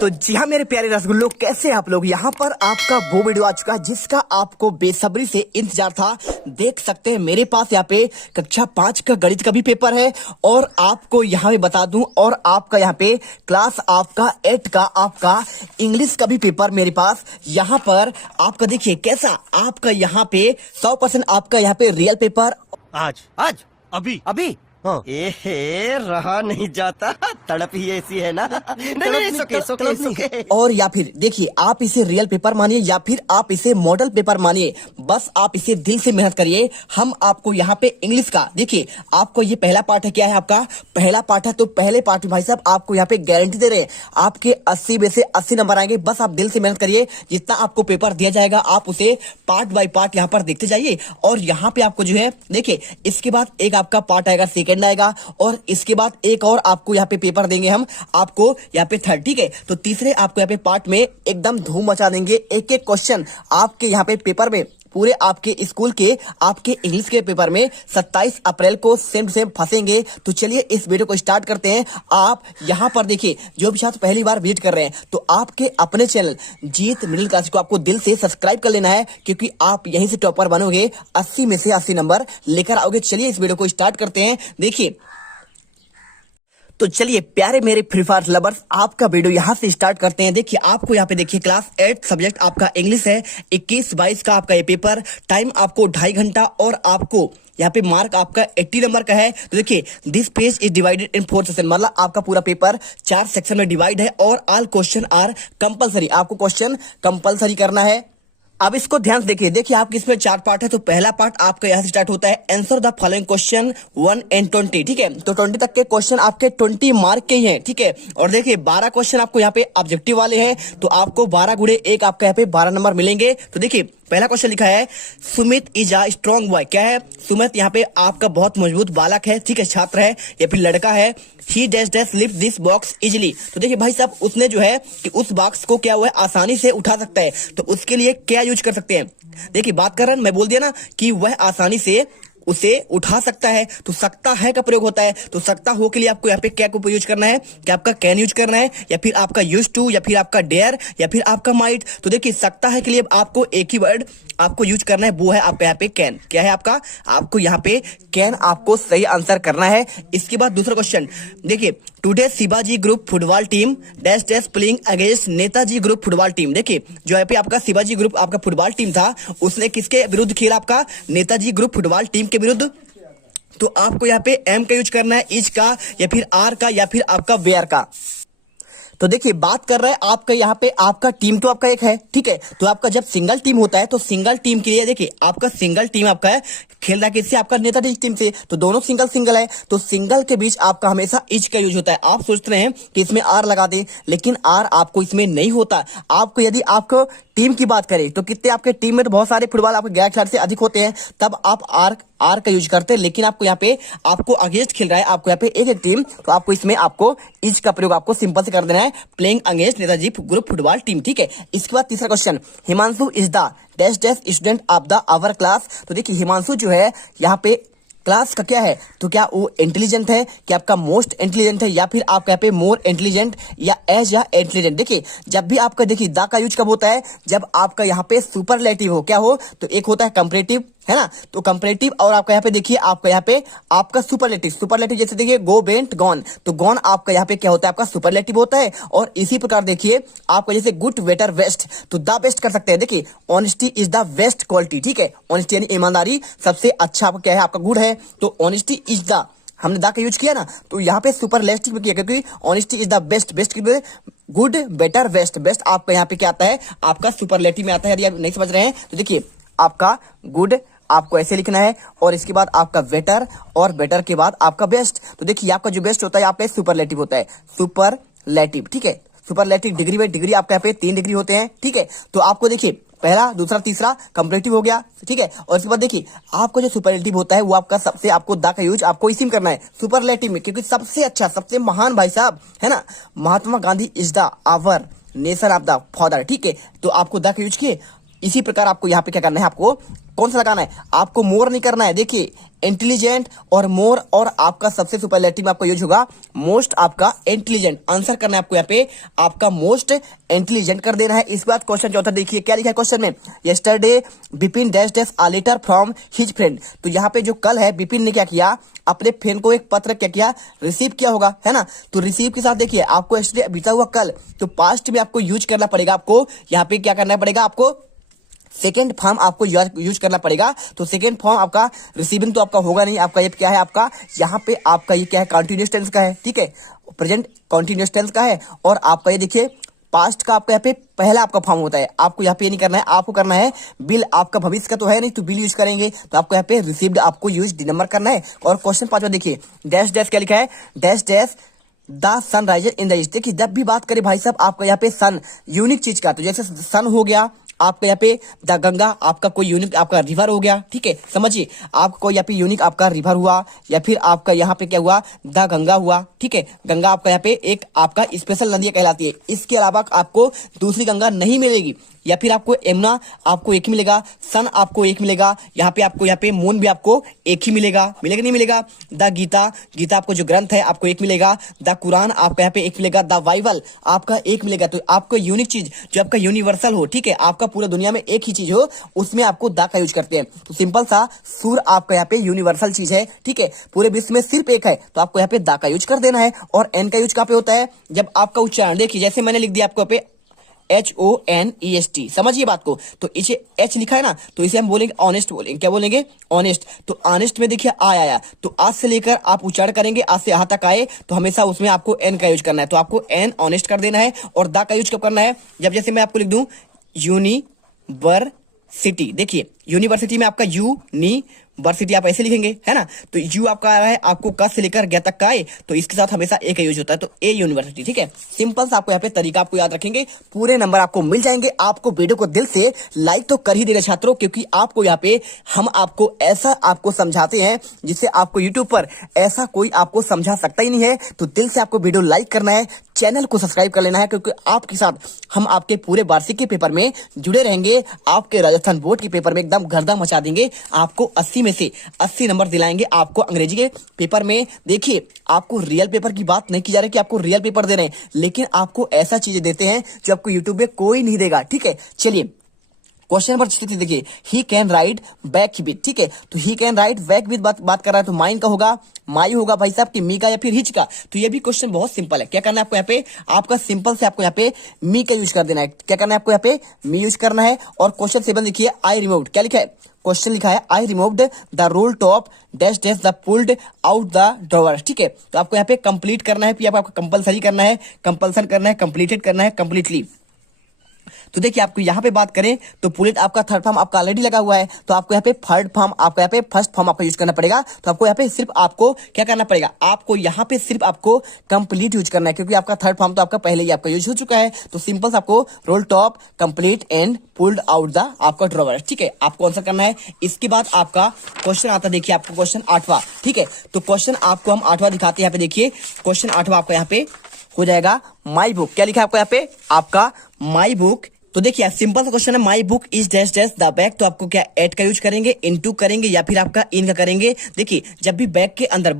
तो जी हाँ मेरे प्यारे रसगुल्लो, कैसे आप लोग। यहाँ पर आपका वो वीडियो आ चुका है जिसका आपको बेसब्री से इंतजार था। देख सकते हैं मेरे पास यहाँ पे कक्षा 5 का गणित का भी पेपर है और आपको यहाँ पे बता दूं, और आपका यहाँ पे क्लास आपका 8 का आपका इंग्लिश का भी पेपर मेरे पास यहाँ पर आपका देखिए कैसा आपका यहाँ पे 100% आपका यहाँ पे रियल पेपर आज आज अभी अभी हाँ। एहे रहा नहीं जाता, तड़प ही ऐसी है ना। नहीं, सुके। और या फिर देखिए आप इसे रियल पेपर मानिए या फिर आप इसे मॉडल पेपर मानिए, बस आप इसे दिल से मेहनत करिए। हम आपको यहाँ पे इंग्लिश का देखिए आपको ये पहला पार्ट है, क्या है आपका पहला पार्ट है। तो पहले पार्ट में भाई साहब आपको यहाँ पे गारंटी दे रहे हैं आपके 80 में से 80 नंबर आएंगे। बस आप दिल से मेहनत करिए, जितना आपको पेपर दिया जाएगा आप उसे पार्ट बाय पार्ट यहाँ पर देखते जाइए। और यहाँ पे आपको जो है देखिए इसके बाद एक आपका पार्ट आएगा, सेकंड आएगा, और इसके बाद एक और आपको यहाँ पे पेपर देंगे हम आपको यहाँ पे 30 के। तो तीसरे आपको यहाँ पे पार्ट में एकदम धूम मचा देंगे। एक एक क्वेश्चन आपके यहाँ पे पेपर में पूरे आपके स्कूल के आपके इंग्लिश के पेपर में 27 अप्रैल को सेम टू सेम फंसेंगे। तो चलिए इस वीडियो को स्टार्ट करते हैं। आप यहाँ पर देखिए जो भी छात्र पहली बार विजिट कर रहे हैं तो आपके अपने चैनल जीत मिडिल क्लास को आपको दिल से सब्सक्राइब कर लेना है, क्योंकि आप यहीं से टॉपर बनोगे, 80 में से 80 नंबर लेकर आओगे। चलिए इस वीडियो को स्टार्ट करते हैं। देखिए तो चलिए प्यारे मेरे फ्री फायर लवर्स, आपका वीडियो यहाँ से स्टार्ट करते हैं। देखिए आपको यहाँ पे देखिए क्लास 8 सब्जेक्ट आपका इंग्लिश है, 21-22 का आपका ये पेपर, टाइम आपको 2.5 घंटा, और आपको यहाँ पे मार्क आपका 80 नंबर का है। तो देखिए this page is divided in 4 section, मतलब आपका पूरा पेपर 4 सेक्शन में डिवाइड है, और ऑल क्वेश्चन आर कंपलसरी, आपको क्वेश्चन कंपलसरी करना है। अब इसको ध्यान से देखिए आपके इसमें 4 पार्ट है। तो पहला पार्ट आपका यहाँ से स्टार्ट होता है, answer the following question 1 and 20, ठीक है। तो 20 तक के क्वेश्चन आपके 20 मार्क के ही हैं, ठीक है। और देखिए 12 क्वेश्चन आपको यहाँ पे ऑब्जेक्टिव वाले हैं, तो आपको 12 गुणे 1 आपका यहाँ पे 12 नंबर मिलेंगे। तो देखिए पहला क्वेश्चन लिखा है Sumit is a strong boy, क्या है सुमित यहाँ पे आपका बहुत मजबूत बालक है, ठीक है, छात्र है या फिर लड़का है। ही dash dash lift this box easily, तो देखिए भाई साहब उसने जो है कि उस बॉक्स को क्या हुआ है आसानी से उठा सकता है। तो उसके लिए क्या यूज कर सकते हैं, देखिए बात कर रहे हैं, मैं बोल दिया ना कि वह आसानी से उसे उठा सकता है। तो सकता है का प्रयोग होता है, तो सकता हो के लिए आपको यहाँ पे क्या को यूज करना है, कि आपका कैन यूज करना है, या फिर आपका यूज टू, या फिर आपका डेयर, या फिर आपका माइट। तो देखिए सकता है के लिए आपको एक ही वर्ड आपको यूज करना है, वो है आपका यहाँ पे कैन। क्या है आपको यहाँ पे कैन आपको सही आंसर करना है। इसके बाद दूसरा क्वेश्चन देखिए, today Shivaji group football team dash dash playing against Netaji group football team. देखिए जो यहाँ पे आपका शिवाजी ग्रुप आपका फुटबॉल टीम था, उसने किसके विरुद्ध खेला, आपका नेताजी ग्रुप फुटबॉल टीम के विरुद्ध। तो आपको यहाँ पे एम का यूज करना है, इज का, या फिर आर का, या फिर आपका वेयर का। तो देखिए बात कर रहे हैं आपका यहाँ पे आपका टीम तो आपका एक है, ठीक है। तो आपका जब सिंगल टीम होता है तो सिंगल टीम के लिए देखिए आपका सिंगल टीम आपका है खेल रहा है किससे, आपका नेताजी टीम से, तो दोनों सिंगल सिंगल है। तो सिंगल के बीच आपका हमेशा इज का यूज होता है। आप सोच रहे हैं कि इसमें आर लगा दें, लेकिन आर आपको इसमें नहीं होता। आपको यदि आपको टीम की बात करें तो कितने आपके टीम में तो बहुत सारे फुटबॉल आपके 11 खिलाड़ी से अधिक होते हैं, तब आप आर का यूज करते हैं। लेकिन आपको यहाँ पे आपको अगेंस्ट खेल रहा है, आपको यहाँ पे एक टीम, तो आपको इसमें आपको इज का प्रयोग आपको सिंपल से कर देना है, playing against Netaji group football team, ठीक है। इसके बाद तीसरा question, Himanshu is the dash dash student of the our class. तो देखिए हिमांशु जो है यहाँ पे क्लास का क्या है, तो क्या वो इंटेलिजेंट है, क्या आपका मोस्ट इंटेलिजेंट है, या फिर आपका यहाँ पे मोर इंटेलिजेंट, या एज या इंटेलिजेंट। देखिए जब भी आपका देखिए द का यूज कब होता है, जब आपका यहाँ पे सुपरलेटिव हो, क्या हो, तो एक होता है कंपैरेटिव, है ना, तो कंपैरेटिव, और आपका यहाँ पे देखिए आपका यहाँ पे आपका सुपरलेटिव जैसे देखिए गो बेंट गॉन, तो गॉन आपका यहाँ पे क्या होता है, आपका सुपरलेटिव होता है। और इसी प्रकार देखिए आपका जैसे गुड बेटर वेस्ट, तो द बेस्ट कर सकते हैं। देखिए honesty is the best quality, ठीक है, ऑनेस्टी यानी ईमानदारी सबसे अच्छा आपका क्या है, आपका गुड है। तो ऑनेस्टी इज द, हमने दा का यूज किया ना, तो यहाँ पे सुपरलेटिव में किया, क्योंकि honesty is the best, best की गुड बेटर वेस्ट, बेस्ट आपका यहाँ पे क्या आता है, आपका सुपरलेटिव में आता है। यदि आप नहीं समझ रहे हैं तो देखिए आपका गुड आपको ऐसे लिखना है, और इसके बाद आपका बेटर, और बेटर के बाद आपका बेस्ट। तो देखिए आपका जो बेस्ट होता है आपका सुपरलेटिव होता है, सुपरलेटिव, ठीक है। सुपरलेटिव डिग्री बाई डिग्री आपके यहाँ पे 3 डिग्री होते हैं, ठीक है। तो आपको देखिए पहला दूसरा तीसरा कंपैरेटिव हो गया, ठीक है। और इसके बाद देखिए आपका जो सुपरलेटिव होता है वो आपका सबसे आपको द का यूज आपको इसी में करना है, सुपरलेटिव में, क्योंकि सबसे अच्छा सबसे महान भाई साहब है ना, Mahatma Gandhi is the our nation of the father, ठीक है। तो आपको द का यूज किए, इसी प्रकार आपको यहाँ पे क्या करना है, आपको कौन सा लगाना है, आपको मोर नहीं करना है। देखिए इंटेलिजेंट और मोर और आपका सबसे सुपरलेटिव में आपका यूज होगा मोस्ट आपका इंटेलिजेंट। आंसर करना है आपको यहाँ पे आपका मोस्ट इंटेलिजेंट कर देना है। इस बात क्वेश्चन चौथा देखिए क्या लिखा है क्वेश्चन में, yesterday Bipin dash dash a letter from his friend. तो यहाँ पे जो कल है बिपिन ने क्या किया, अपने फ्रेंड को एक पत्र क्या किया, रिसीव किया होगा, है ना। तो रिसीव के साथ देखिए आपको यस्टरडे बीता हुआ कल, तो पास्ट में आपको यूज करना पड़ेगा। आपको यहाँ पे क्या करना पड़ेगा, आपको सेकेंड फॉर्म आपको यूज करना पड़ेगा। तो सेकेंड फॉर्म आपका रिसीविंग तो आपका होगा नहीं, आपका ये क्या है, आपका यहाँ पे आपका ये क्या है, कंटिन्यूअस टेंस का है, ठीक है, प्रेजेंट कंटिन्यूअस टेंस का है। और आपका ये देखिए पास्ट का आपका यहाँ पे पहला आपका फॉर्म होता है। आपको यहाँ पे ये नहीं करना है, आपको करना है बिल, आपका भविष्य का तो है नहीं, तो बिल यूज करेंगे। तो आपको यहाँ पे रिसीव्ड आपको यूज डी नंबर करना है। और क्वेश्चन पांचवा देखिए डैश डैश क्या लिखा है, dash dash the sun rises in the east. देखिए जब भी बात करें भाई साहब आपका यहाँ पे सन यूनिक चीज का, तो जैसे सन हो गया आपका यहाँ पे द गंगा, आपका कोई यूनिक आपका रिवर हो गया, ठीक है, समझिए आपका कोई यहाँ पे यूनिक आपका रिवर हुआ, या फिर आपका यहाँ पे क्या हुआ, द गंगा हुआ, ठीक है। गंगा आपका यहाँ पे एक आपका स्पेशल नदी कहलाती है, इसके अलावा आपको दूसरी गंगा नहीं मिलेगी। या फिर आपको यमुना आपको एक ही मिलेगा, सन आपको एक मिलेगा, यहाँ पे आपको यहाँ पे मून भी आपको एक ही मिलेगा, मिलेगा नहीं मिलेगा। द गीता, गीता आपको जो ग्रंथ है आपको एक मिलेगा। द कुरान आपका यहाँ पे एक मिलेगा। द बाइबल आपका एक मिलेगा। तो आपको यूनिक चीज जो आपका यूनिवर्सल हो, ठीक है, आपका पूरा दुनिया में एक ही चीज हो, उसमें आपको द का यूज करते हैं। तो सिंपल सा सूर आपका यहाँ पे यूनिवर्सल चीज है, ठीक है, पूरे विश्व में सिर्फ एक है, तो आपको यहाँ पे द का यूज कर देना है। और एन का यूज कहाँ पे होता है, जब आपका उच्चारण देखिए जैसे मैंने लिख दिया आपको यहाँ पे HONEST, समझिए बात को। तो इसे H लिखा है ना, तो इसे हम बोलेंगे ऑनेस्ट, बोलेंगे क्या बोलेंगे, ऑनेस्ट। तो ऑनेस्ट में देखिए आया, तो आज से लेकर आप उच्चारण करेंगे आज से आ तक आए, तो हमेशा उसमें आपको एन का यूज करना है। तो आपको एन ऑनेस्ट कर देना है। और द का यूज कब करना है, जब जैसे मैं आपको लिख दूं यूनिवर्सिटी, देखिए यूनिवर्सिटी में आपका यूनिवर्सिटी आप ऐसे लिखेंगे, है ना। तो यू आपका आ रहा है, आपको क से लेकर ग तक का आए, तो इसके साथ हमेशा ए का यूज होता है, तो ए यूनिवर्सिटी, ठीक है। सिंपल सा आपको यहाँ पे तरीका आपको याद रखेंगे, पूरे नंबर आपको मिल जाएंगे। आपको वीडियो को दिल से लाइक तो कर ही देना छात्रों, क्योंकि आपको यहाँ पे हम आपको ऐसा आपको समझाते हैं जिससे आपको यूट्यूब पर ऐसा कोई आपको समझा सकता ही नहीं है। तो दिल से आपको वीडियो लाइक करना है, चैनल को सब्सक्राइब कर लेना है, क्योंकि आपके साथ हम आपके पूरे वार्षिक के पेपर में जुड़े रहेंगे। आपके राजस्थान बोर्ड के पेपर में एकदम गर्दा मचा देंगे, आपको 80 में से 80 नंबर दिलाएंगे आपको अंग्रेजी के पेपर में। देखिए आपको रियल पेपर की बात नहीं की जा रही कि आपको रियल पेपर दे रहे हैं, लेकिन आपको ऐसा चीजें देते हैं जो आपको यूट्यूब पे कोई नहीं देगा, ठीक है। चलिए क्वेश्चन नंबर 6 देखिए, he can ride back with, ठीक है। तो he can ride back with बात कर रहा है, तो माइन का होगा, माई होगा भाई साहब की मी का, या फिर हिच का। तो ये भी क्वेश्चन बहुत सिंपल है। क्या करना है आपको यहाँ पे, आपका सिंपल से आपको यहाँ पे मी का यूज कर देना है। क्या करना है आपको यहाँ पे मी यूज करना है। और क्वेश्चन 7 देखिए, आई रिमूव्ड, क्या लिखा है, क्वेश्चन लिखा है I removed the roll top dash dash the pulled out the drawer, ठीक है। तो आपको यहाँ पे कंप्लीट करना है, फिर आपको कंपलसरी करना है, कंपल्सन करना है, कंप्लीटेड करना है, कंप्लीटली। तो देखिए आपको यहाँ पे बात करें तो पुलिट आपका थर्ड फॉर्म आपका ऑलरेडी लगा हुआ है, तो आपको यहाँ पे थर्ड फॉर्म आपको यहाँ पे फर्स्ट फॉर्म आपका यूज करना पड़ेगा। तो आपको यहाँ पे सिर्फ आपको क्या करना पड़ेगा, आपको यहाँ पे सिर्फ आपको कंप्लीट यूज करना है, क्योंकि आपका थर्ड फॉर्म तो आपका पहले ही आपका यूज हो चुका है। तो सिंपल आपको role top complete and pulled out the आपका ड्रॉवर, ठीक है, आपको आंसर करना है। इसके बाद आपका क्वेश्चन आता है, देखिए आपको क्वेश्चन 8वां, ठीक है। तो क्वेश्चन आपको हम 8वां दिखाते हैं, यहाँ पे देखिए क्वेश्चन 8वां आपका यहाँ पे हो जाएगा माई बुक। क्या लिखा है आपको यहाँ पे, आपका माई बुक। तो देखिए सिंपल सा क्वेश्चन है, my book is dash dash the bag. तो आपको क्या एट का यूज करेंगे, इनटू करेंगे, या फिर आपका इन का करेंगे। देखिए जब भी बैग के अंदर,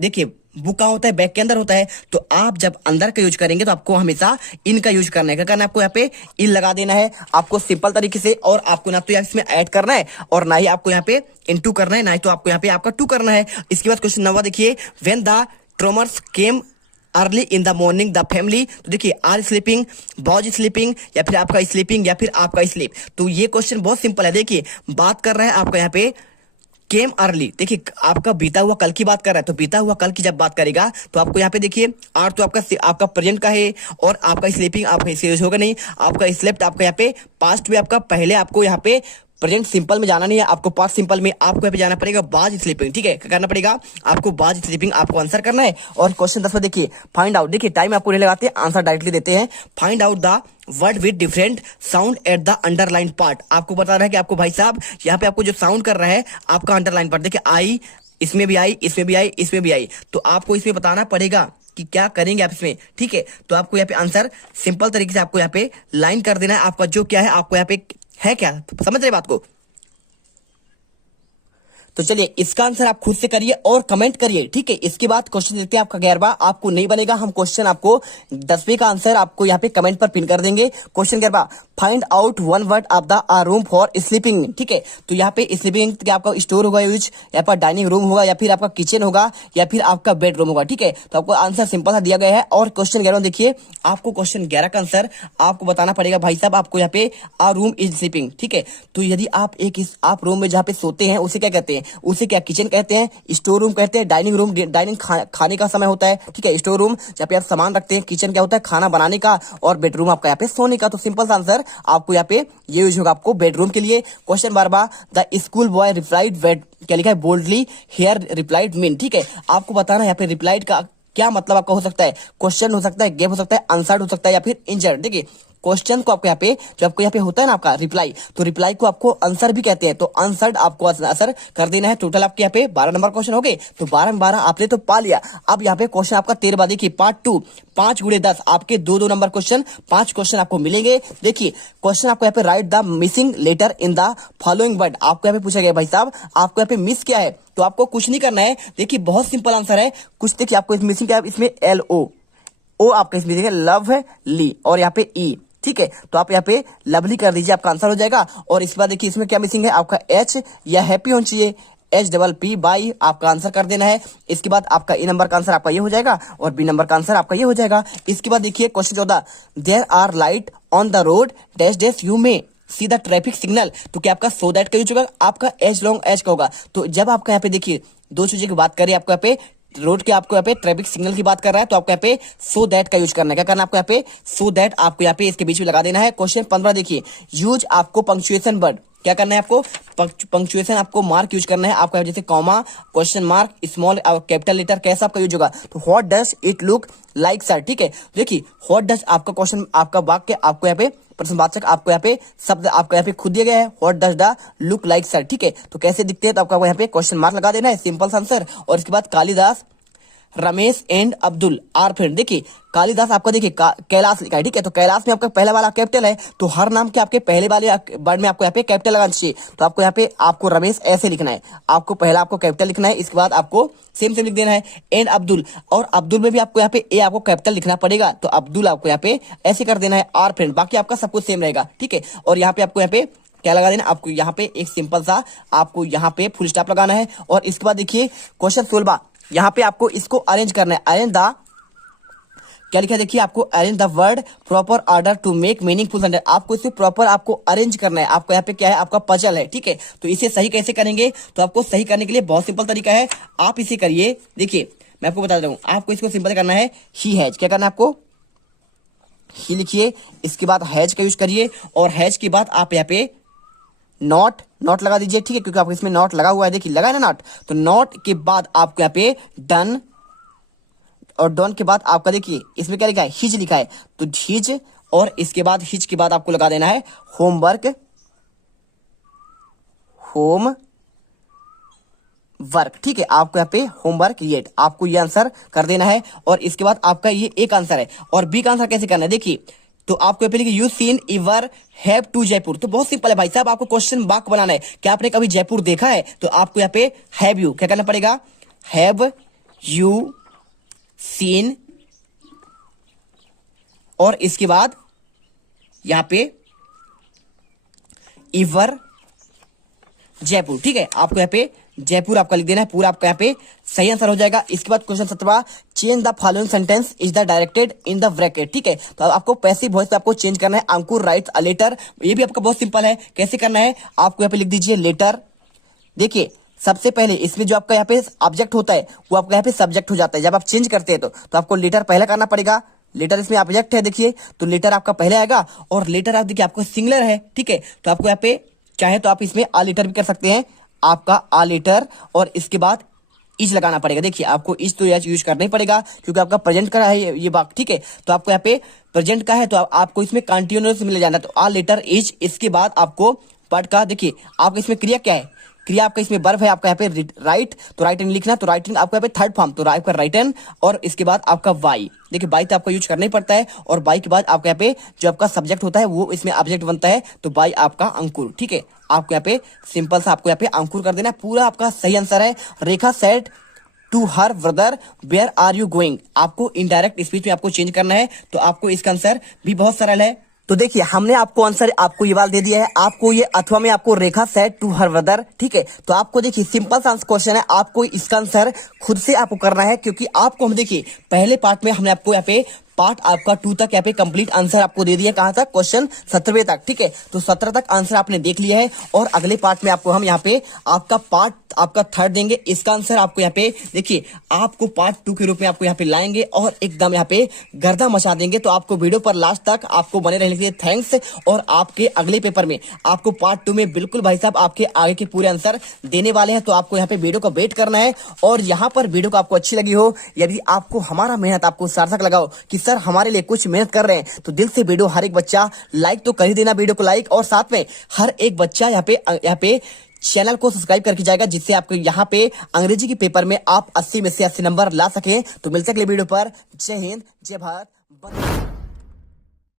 देखिए बुक का होता है बैग के अंदर होता है, तो आप जब अंदर का यूज करेंगे तो आपको हमेशा इन का यूज करना है। क्या करना है आपको यहाँ पे इन लगा देना है आपको सिंपल तरीके से। और आपको ना तो यहाँ इसमें ऐड करना है और ना ही आपको यहाँ पे इनटू करना है, ना ही तो आपको यहाँ पे आपका टू करना है। इसके बाद क्वेश्चन 9वां देखिए, when the tremors came early in the morning the family. तो देखिए आर स्लीपिंग, बॉज स्लीपिंग, या फिर आपका स्लीपिंग, या फिर आपका स्लीप। तो ये क्वेश्चन बहुत सिंपल है। देखिए बात कर रहा है आपका यहाँ पे केम अर्ली, देखिए आपका बीता हुआ कल की बात कर रहा है, तो बीता हुआ कल की जब बात करेगा तो आपको यहाँ पे देखिए आर तो आपका प्रेजेंट का है, और आपका स्लीपिंग आपका इससे यूज होगा नहीं, आपका स्लेप्ट आपका यहाँ पे पास्ट में आपका पहले आपको यहाँ पे प्रेजेंट सिंपल में जाना नहीं है, आपको पास्ट सिंपल में आपको यहाँ पे जाना पड़ेगा बाज स्लीपिंग, ठीक है। क्या करना पड़ेगा आपको बाज स्लीपिंग आपको आंसर करना है। और क्वेश्चन 10 देखिए, फाइंड आउट, देखिए टाइम आपको नहीं लगाते, आंसर डायरेक्टली देते हैं। Find out the word with different sound at the underline part. आपको बता रहा है कि आपको भाई साहब यहाँ पे आपको जो साउंड कर रहा है आपका अंडरलाइन पार्ट, देखिए आई, इसमें भी आई, इसमें भी आई, इसमें भी आई, तो आपको इसमें बताना पड़ेगा कि क्या करेंगे आप इसमें, ठीक है। तो आपको यहाँ पे आंसर सिंपल तरीके से आपको यहाँ पे लाइन कर देना है। आपका जो क्या है आपको यहाँ पे है क्या? समझ रहे बात को? तो चलिए इसका आंसर आप खुद से करिए और कमेंट करिए, ठीक है। इसके बाद क्वेश्चन देते हैं आपका 11वां, आपको नहीं बनेगा, हम क्वेश्चन आपको 10वीं का आंसर आपको यहाँ पे कमेंट पर पिन कर देंगे। Question 11, find out one word of the room for sleeping, ठीक है। तो यहाँ पे स्लीपिंग क्या आपका स्टोर होगा यूज, या फिर डाइनिंग रूम होगा, या फिर आपका किचन होगा, या फिर आपका बेडरूम होगा, ठीक है। तो आपको आंसर सिंपल सा दिया गया है। और क्वेश्चन 11 देखिए, आपको क्वेश्चन 11 का आंसर आपको बताना पड़ेगा भाई साहब, आपको यहाँ पे आ रूम इज स्लीपिंग, ठीक है। तो यदि आप आप रूम में जहाँ पे सोते हैं उसे क्या कहते हैं? उसे क्या किचन कहते हैं, स्टोर रूम कहते हैं, डाइनिंग रूम डाइनिंग खाने का समय होता है, ठीक है। स्टोर रूम जहाँ पे आप सामान रखते हैं, किचन क्या होता है खाना बनाने का, और बेडरूम आपका यहाँ पे सोने का। तो सिंपल सा आंसर आपको यहाँ पे ये यूज होगा आपको बेडरूम के लिए। Question 12, the school boy replied क्या लिखा है बोल्डली हियर रिप्लाइड मीन, ठीक है। आपको बताना यहाँ पे रिप्लाइड का क्या मतलब आपका हो सकता है, क्वेश्चन हो सकता है, गेप हो सकता है, आंसर्ड हो सकता है, या फिर इंजर्ड। देखिए क्वेश्चन को आपको यहाँ पे जो आपको यहाँ पे होता है ना आपका रिप्लाई, तो रिप्लाई को आपको आंसर भी कहते हैं, तो आंसर्ड आपको आंसर कर देना है। टोटल आपके यहाँ पे 12 नंबर क्वेश्चन हो गए, तो 12 में 12 आपने तो पा लिया। अब यहाँ पे क्वेश्चन आपका 13 देखिए पार्ट 2, 5 गुणे 10 आपके 2-2 नंबर क्वेश्चन, 5 क्वेश्चन आपको मिलेंगे। देखिए क्वेश्चन आपको यहाँ पे write the missing letter in the following word, आपको यहाँ पे पूछा गया भाई साहब आपको यहाँ पे मिस क्या है, तो आपको कुछ नहीं करना है। देखिए बहुत सिंपल आंसर है, कुछ देखिए आपको मिसिंग क्या है, इसमें LO आपका इसमें देखिए लव है ली, और यहाँ पे E, ठीक है। तो आप यहाँ पे लवली कर दीजिए, आपका आंसर हो जाएगा। और इसके बाद देखिए इसमें क्या मिसिंग है, आपका H या हैप्पी होना चाहिए, HPP बाई आपका आंसर कर देना है। इसके बाद आपका ए नंबर का आंसर आपका ये हो जाएगा, और बी नंबर का आंसर आपका ये हो जाएगा। इसके बाद देखिए question 14, there are light on the road dash dash you may see the traffic signal, तो क्या आपका सो दैट का यूज होगा, आपका एच लॉन्ग एच का होगा। तो जब आपका यहाँ पे देखिए दो चीजों की बात करें, आपको यहाँ पे रोड के आपको यहाँ पे ट्रैफिक सिग्नल की बात कर रहा है, तो आपको यहाँ पे सो दैट का यूज करना है। क्या करना है आपको यहाँ पे सो दैट आपको यहाँ पे इसके बीच में लगा देना है। क्वेश्चन 15 देखिए, यूज आपको पंक्चुएशन वर्ड, क्या करना है आपको पंक्चुएशन आपको मार्क यूज करना है, आपका जैसे comma, question mark, small capital letter कैसा आपका यूज होगा, तो what does it look like sir, ठीक है। देखिए व्हाट डज आपका क्वेश्चन आपका वाक्य आपको यहाँ पे प्रश्नवाचक आपको यहाँ पे शब्द आपको यहाँ पे खुद दिया गया है, what does the look like sir, ठीक है। तो कैसे दिखते हैं, तो आपका यहाँ पे क्वेश्चन मार्क लगा देना है, सिंपल आंसर। और इसके बाद Kalidas, Ramesh and Abdul are friend. देखिए कालिदास आपका देखिए कैलाश लिखा है, ठीक है। तो कैलाश में आपका पहला वाला कैपिटल है, तो हर नाम के आपके पहले वाले वर्ड में आपको यहाँ पे कैपिटल लगाना चाहिए। तो आपको यहाँ पे आपको रमेश ऐसे लिखना है, आपको पहला आपको कैपिटल लिखना है, इसके बाद आपको सेम लिख देना है एंड अब्दुल, और अब्दुल में भी आपको यहाँ पे ए आपको कैपिटल लिखना पड़ेगा, तो अब्दुल आपको यहाँ पे ऐसे कर देना है आर फ्रेंड। बाकी आपका सब कुछ सेम रहेगा, ठीक है। और यहाँ पे आपको यहाँ पे क्या लगा देना, आपको यहाँ पे एक सिंपल सा आपको यहाँ पे फुल स्टॉप लगाना है। और इसके बाद देखिए क्वेश्चन 16, यहाँ पे आपको इसको अरेंज करना है, अरेंज द क्या लिखा है देखिए, आपको arrange the word proper order to make meaningful sentence, आपको इसे प्रॉपर आपको अरेंज करना है। आपको यहाँ पे क्या है, आपका पजल है, ठीक है। तो इसे सही कैसे करेंगे, तो आपको सही करने के लिए बहुत सिंपल तरीका है, आप इसे करिए। देखिए मैं आपको बता देता हूँ, आपको इसको सिंपल करना है, ही हैज, क्या करना है आपको, ही लिखिए, इसके बाद हैज का यूज करिए, और हैज के बाद आप यहाँ पे नॉट लगा दीजिए, ठीक है, क्योंकि आपको इसमें नॉट लगा हुआ है, देखिए लगा है ना नॉट। तो नॉट के बाद आपको यहाँ पे डन, और डन के बाद आपका देखिए इसमें क्या लिखा है, हिज लिखा है, तो हिज, और इसके बाद हिज के बाद आपको लगा देना है होमवर्क, ठीक है। आपको यहाँ पे होमवर्क ये आपको ये आंसर कर देना है, और इसके बाद आपका ये एक आंसर है। और बी का आंसर कैसे करना है, देखिए तो आपको यहाँ पे लिखिए you seen ever have to Jaipur, तो बहुत सिंपल है भाई साहब, आपको क्वेश्चन वाक्य बनाना है, क्या आपने कभी जयपुर देखा है, तो आपको यहाँ पे हैव यू क्या करना पड़ेगा, हैव यू सीन, और इसके बाद यहां पे इवर जयपुर, ठीक है। आपको यहाँ पे जयपुर आपका लिख देना है, पूरा आपका यहाँ पे सही आंसर हो जाएगा। इसके बाद question 17, change the following sentence is the directed in the bracket, ठीक है। तो आपको पैसिव वॉइस पे आपको चेंज करना है, अंकुर राइट्स अ लेटर, ये भी आपका बहुत सिंपल है, कैसे करना है, आपको यहाँ पे लिख दीजिए लेटर। देखिए सबसे पहले इसमें जो आपका यहाँ पे ऑब्जेक्ट होता है वो आपका यहाँ पे सब्जेक्ट हो जाता है, जब आप चेंज करते हैं तो आपको लेटर पहले करना पड़ेगा, लेटर इसमें ऑब्जेक्ट है, देखिए तो लेटर आपका पहले आएगा, और लेटर आप देखिए आपको सिंगुलर है, ठीक है। तो आपको यहाँ पे चाहे तो आप इसमें आ लेटर भी कर सकते हैं, आपका आ लेटर, और इसके बाद इज लगाना पड़ेगा। देखिए आपको इज तो यूज करना ही पड़ेगा, क्योंकि आपका प्रेजेंट का है ये बात, ठीक है। तो आपको यहाँ पे प्रेजेंट का है, तो आपको इसमें कंटिन्यूअस मिल जाना है, तो आ लेटर इज, इसके बाद आपको वर्ड का देखिए आपका इसमें क्रिया क्या है, क्रिया आपका इसमें वर्ब है आपका यहाँ पे राइट, तो राइट एंड लिखना, तो राइटिंग आपका यहाँ पे थर्ड फॉर्म, तो आपका राइट एंड, और इसके बाद आपका वाई। देखिए बाई तो आपका यूज करना ही पड़ता है, और बाई के बाद आपका यहाँ पे जो आपका सब्जेक्ट होता है वो इसमें ऑब्जेक्ट बनता है, तो बाई आपका अंकुर। ठीक है, आपको यहाँ पे सिंपल सा आपको यहाँ पे अंकुर कर देना है। पूरा आपका सही आंसर है। Rekha said to her brother where are you going, आपको इनडायरेक्ट स्पीच में आपको चेंज करना है, तो आपको इसका आंसर भी बहुत सरल है। तो देखिए हमने आपको आंसर आपको ये वाला दे दिया है, आपको ये अथवा में आपको रेखा सेड टू हर ब्रदर। ठीक है, तो आपको देखिए सिंपल सा क्वेश्चन है, आपको इसका आंसर खुद से आपको करना है, क्योंकि आपको हम देखिए पहले पार्ट में हमने आपको यहाँ पे पार्ट आपका 2 तक यहाँ पे कंप्लीट आंसर आपको दे दिया, कहां तक, क्वेश्चन 17वें तक। ठीक है, तो 17 तक आंसर आपने देख लिया है, और अगले पार्ट में आपको हम यहाँ पे आपका पार्ट आपका थर्ड देंगे। इसका आंसर आपको यहाँ पे देखिए आपको पार्ट 2 के रूप में आपको यहाँ पे लाएंगे, और एकदम यहाँ पे गर्दा मचा देंगे। तो आपको वीडियो पर लास्ट तक आपको बने रहने के लिए थैंक्स, और आपके अगले पेपर में आपको पार्ट 2 में बिल्कुल भाई साहब आपके आगे के पूरे आंसर देने वाले हैं। तो आपको यहाँ पे वीडियो का वेट करना है, और यहाँ पर वीडियो को आपको अच्छी लगी हो, यदि आपको हमारा मेहनत आपको सार्थक लगाओ कि सर हमारे लिए कुछ मेहनत कर रहे हैं, तो दिल से वीडियो हर एक बच्चा लाइक तो कर ही देना, वीडियो को लाइक, और साथ में हर एक बच्चा यहाँ पे चैनल को सब्सक्राइब करके जाएगा, जिससे आपको यहाँ पे अंग्रेजी के पेपर में आप 80 में से 80 नंबर ला सकें। तो मिलते हैं अगले वीडियो पर। जय हिंद, जय भारत, वंदे मातरम।